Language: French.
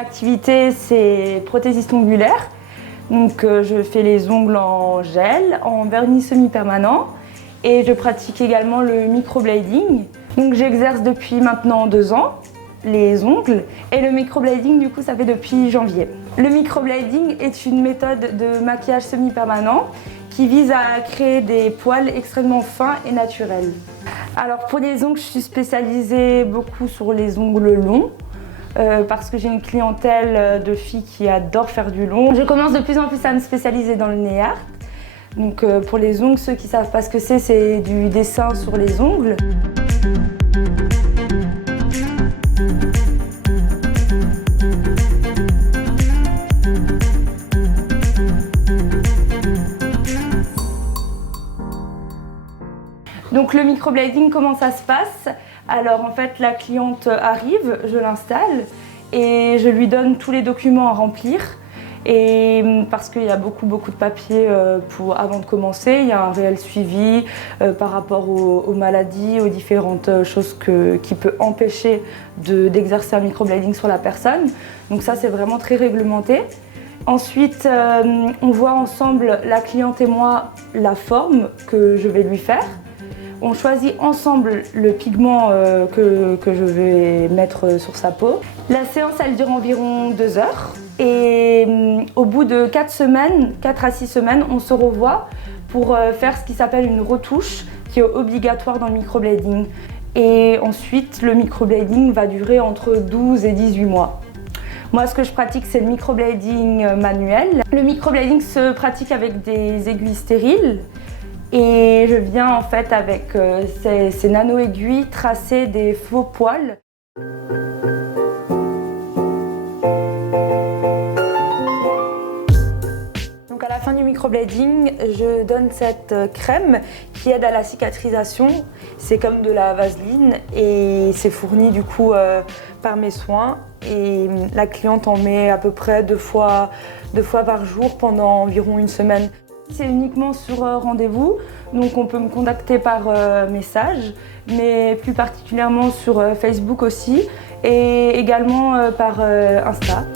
activité, c'est prothésiste ongulaire. Donc, je fais les ongles en gel, en vernis semi-permanent et je pratique également le microblading. Donc, j'exerce depuis maintenant 2 ans les ongles et le microblading, du coup, ça fait depuis janvier. Le microblading est une méthode de maquillage semi-permanent qui vise à créer des poils extrêmement fins et naturels. Alors pour les ongles, je suis spécialisée beaucoup sur les ongles longs parce que j'ai une clientèle de filles qui adorent faire du long. Je commence de plus en plus à me spécialiser dans le nail art. Donc pour les ongles, ceux qui ne savent pas ce que c'est du dessin sur les ongles. Donc le microblading, comment ça se passe? Alors en fait, la cliente arrive, je l'installe et je lui donne tous les documents à remplir. Et parce qu'il y a beaucoup de papiers avant de commencer, il y a un réel suivi par rapport aux maladies, aux différentes choses qui peuvent empêcher d'exercer un microblading sur la personne. Donc ça, c'est vraiment très réglementé. Ensuite, on voit ensemble, la cliente et moi, la forme que je vais lui faire. On choisit ensemble le pigment que je vais mettre sur sa peau. La séance, elle dure environ 2 heures. Et au bout de 4 à 6 semaines, on se revoit pour faire ce qui s'appelle une retouche, qui est obligatoire dans le microblading. Et ensuite, le microblading va durer entre 12 et 18 mois. Moi, ce que je pratique, c'est le microblading manuel. Le microblading se pratique avec des aiguilles stériles. Et je viens en fait avec ces nano-aiguilles tracer des faux poils. Donc à la fin du microblading, je donne cette crème qui aide à la cicatrisation. C'est comme de la vaseline et c'est fourni du coup par mes soins. Et la cliente en met à peu près 2 fois par jour pendant environ 1 semaine. C'est uniquement sur rendez-vous, donc on peut me contacter par message, mais plus particulièrement sur Facebook aussi, et également par Insta.